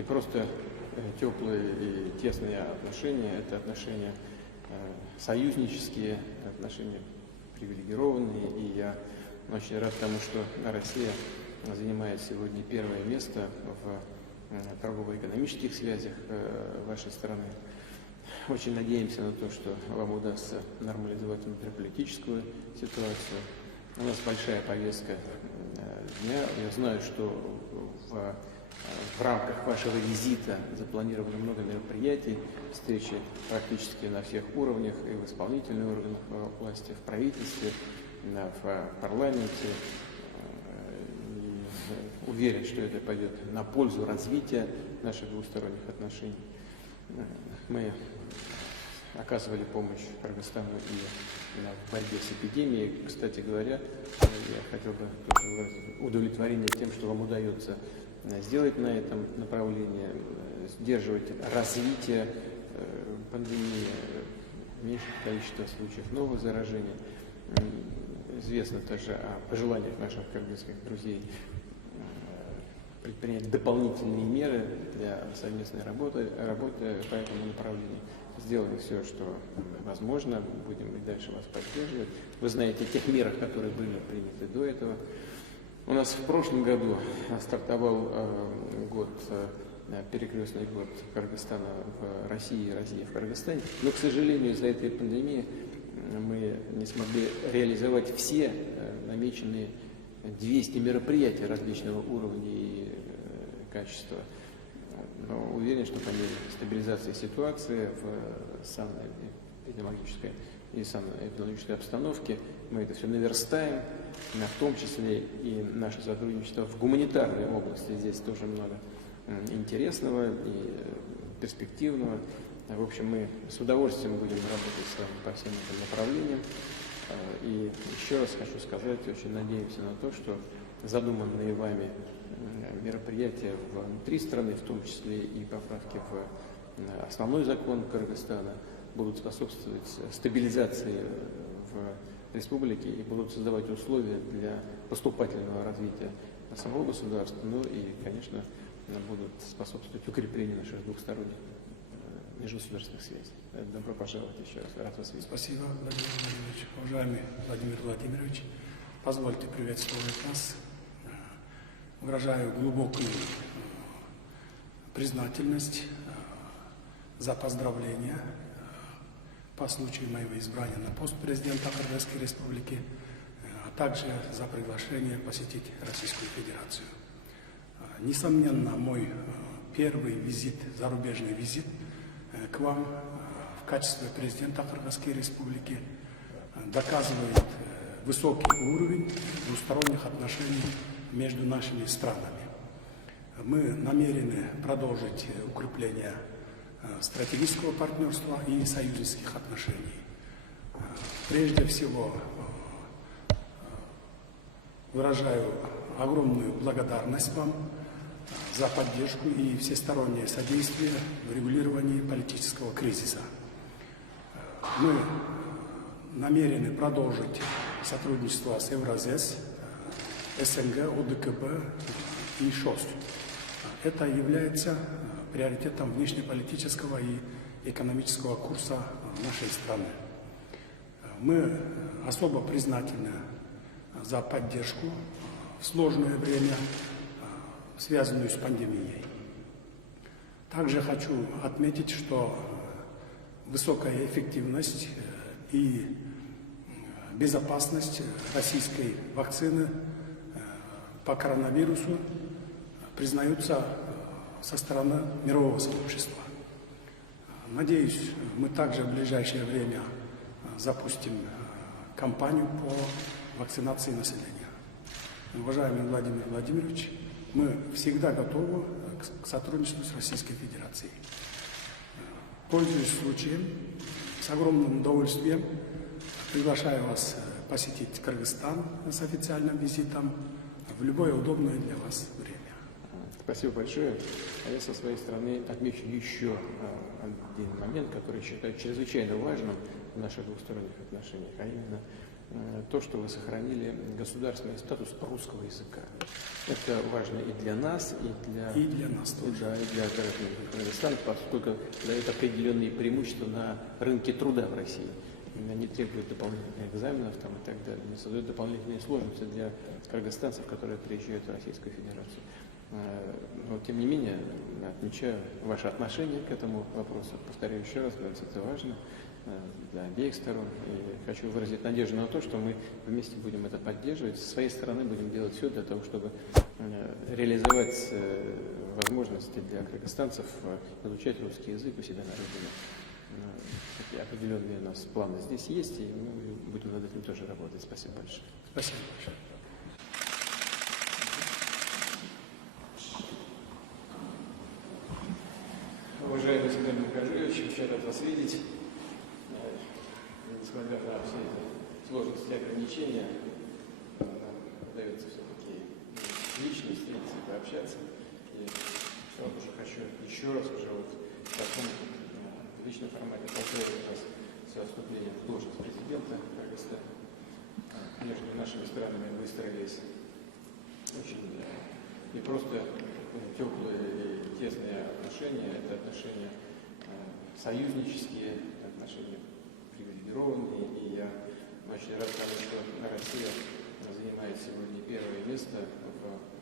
не просто теплые и тесные отношения, это отношения союзнические, отношения привилегированные, и я очень рад тому, что Россия занимает сегодня первое место в торгово-экономических связях вашей страны. Очень надеемся на то, что вам удастся нормализовать внутриполитическую ситуацию. У нас большая повестка дня. Я знаю, что в рамках вашего визита запланировано много мероприятий, встречи практически на всех уровнях, и в исполнительных органах власти, в правительстве, в парламенте. И уверен, что это пойдет на пользу развития наших двусторонних отношений. Мы оказывали помощь Кыргызстану и в борьбе с эпидемией. Кстати говоря, я хотел бы тоже выразить удовлетворение тем, что вам удается сделать на этом направлении, сдерживать развитие пандемии, меньшее количество случаев нового заражения. Известно также о пожеланиях наших кыргызских друзей предпринять дополнительные меры для совместной работы по этому направлению. Сделаем все, что возможно, будем и дальше вас поддерживать. Вы знаете о тех мерах, которые были приняты до этого. У нас в прошлом году стартовал перекрестный год Кыргызстана в России и России в Кыргызстане, но, к сожалению, из-за этой пандемии мы не смогли реализовать все намеченные 200 мероприятий различного уровня и качества. Но уверен, что по мере стабилизации ситуации в санэпидемиологической и санэпидемиологической обстановке мы это все наверстаем, в том числе и наше сотрудничество в гуманитарной области. Здесь тоже много интересного и перспективного. В общем, мы с удовольствием будем работать с вами по всем этим направлениям. И еще раз хочу сказать, очень надеемся на то, что задуманные вами мероприятия внутри страны, в том числе и поправки в основной закон Кыргызстана, будут способствовать стабилизации в республике и будут создавать условия для поступательного развития самого государства, ну и, конечно, будут способствовать укреплению наших двухсторонних межгосударственных связей. Добро пожаловать еще раз. Рад вас видеть. Спасибо, Владимир Владимирович. Уважаемый Владимир Владимирович, позвольте приветствовать вас. Выражаю глубокую признательность за поздравления по случаю моего избрания на пост президента Кыргызской Республики, а также за приглашение посетить Российскую Федерацию. Несомненно, мой первый визит, зарубежный визит к вам в качестве президента Кыргызской Республики доказывает высокий уровень двусторонних отношений между нашими странами. Мы намерены продолжить укрепление стратегического партнерства и союзнических отношений. Прежде всего, выражаю огромную благодарность вам за поддержку и всестороннее содействие в регулировании политического кризиса. Мы намерены продолжить сотрудничество с Евразес, СНГ, ОДКБ и ШОС. Это является приоритетом внешнеполитического и экономического курса нашей страны. Мы особо признательны за поддержку в сложное время, связанную с пандемией. Также хочу отметить, что высокая эффективность и безопасность российской вакцины по коронавирусу признаются со стороны мирового сообщества. Надеюсь, мы также в ближайшее время запустим кампанию по вакцинации населения. Уважаемый Владимир Владимирович, мы всегда готовы к сотрудничеству с Российской Федерацией. Пользуясь случаем, с огромным удовольствием приглашаю вас посетить Кыргызстан с официальным визитом в любое удобное для вас время. Спасибо большое. А я со своей стороны отмечу еще один момент, который считаю чрезвычайно важным в наших двусторонних отношениях, а именно то, что вы сохранили государственный статус русского языка. Это важно и для нас, И для нас тоже. да, и для граждан Кыргызстана, поскольку дает определенные преимущества на рынке труда в России. Они требуют дополнительных экзаменов там, и так далее, они создают дополнительные сложности для кыргызстанцев, которые приезжают в Российскую Федерацию. Но, тем не менее, я отмечаю ваше отношение к этому вопросу. Повторяю еще раз, это важно для обеих сторон. И хочу выразить надежду на то, что мы вместе будем это поддерживать. С своей стороны будем делать все для того, чтобы реализовать возможности для кыргызстанцев изучать русский язык у себя на родине. Такие определенные у нас планы здесь есть, и мы будем над этим тоже работать. Спасибо большое. Спасибо большое. Уважаемый Сергей Макажевич, очень рад вас видеть. Несмотря на все эти сложности и ограничения, нам удается все-таки лично встретиться и пообщаться. И сразу же хочу еще раз уже вот в таком личном формате поздравить вас с вступлением в должность президента Кыргызстана. Между нашими странами выстроились очень не просто теплые и тесные отношения, это отношения союзнические, отношения привилегированные, и я очень рад тому, что Россия занимает сегодня первое место в